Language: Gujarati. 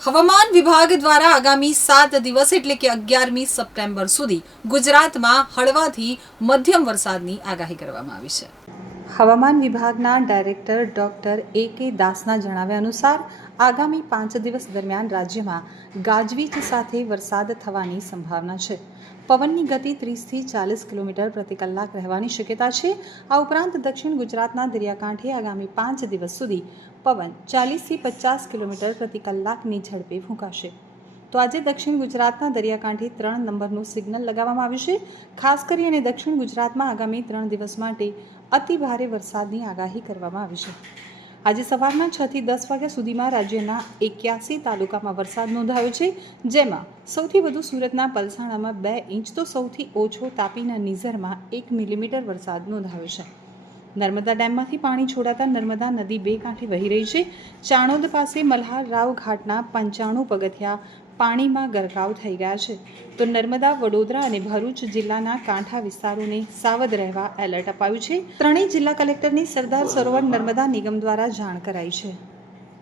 હવામાન વિભાગ દ્વારા આગામી સાત દિવસ એટલે કે અગિયારમી સપ્ટેમ્બર સુધી ગુજરાતમાં હળવાથી મધ્યમ વરસાદની આગાહી કરવામાં આવી છે. હવામાન વિભાગના ડાયરેક્ટર ડોક્ટર એ કે દાસના જણાવ્યા અનુસાર, આગામી પાંચ દિવસ દરમિયાન રાજ્યમાં ગાજવીજ સાથે વરસાદ થવાની સંભાવના છે. પવનની ગતિ ત્રીસથી ચાલીસ કિલોમીટર પ્રતિ કલાક રહેવાની શક્યતા છે. આ ઉપરાંત દક્ષિણ ગુજરાતના દરિયાકાંઠે આગામી પાંચ દિવસ સુધી પવન ચાલીસથી પચાસ કિલોમીટર પ્રતિ કલાકની ઝડપે ફૂંકાશે. તો આજે દક્ષિણ ગુજરાતના દરિયાકાંઠે ત્રણ નંબરનું સિગ્નલ લગાવવામાં આવ્યું છે. ખાસ કરીને દક્ષિણ ગુજરાતમાં આગામી ત્રણ દિવસ માટે અતિ ભારે વરસાદની આગાહી કરવામાં આવી છે. આજે સવારના છ થી દસ વાગ્યા સુધીમાં રાજ્યના એક્યાસી તાલુકામાં વરસાદ નોંધાયો છે, જેમાં સૌથી વધુ સુરતના પલસાણામાં બે ઇંચ તો સૌથી ઓછો તાપીના નિઝરમાં એક મિલીમીટર વરસાદ નોંધાયો છે. નર્મદા ડેમમાંથી પાણી છોડાતા નર્મદા નદી બે કાંઠે વહી રહી છે. ચાણોદ પાસે મલ્હાર રાવ ઘાટના પંચાણું પગથિયા પાણીમાં ગરકાવ થઈ ગયા છે. તો નર્મદા, વડોદરા અને ભરૂચ જિલ્લાના કાંઠા વિસ્તારોને સાવધ રહેવા એલર્ટ અપાયું છે. ત્રણેય જિલ્લા કલેક્ટરને સરદાર સરોવર નર્મદા નિગમ દ્વારા જાણ કરાઈ છે.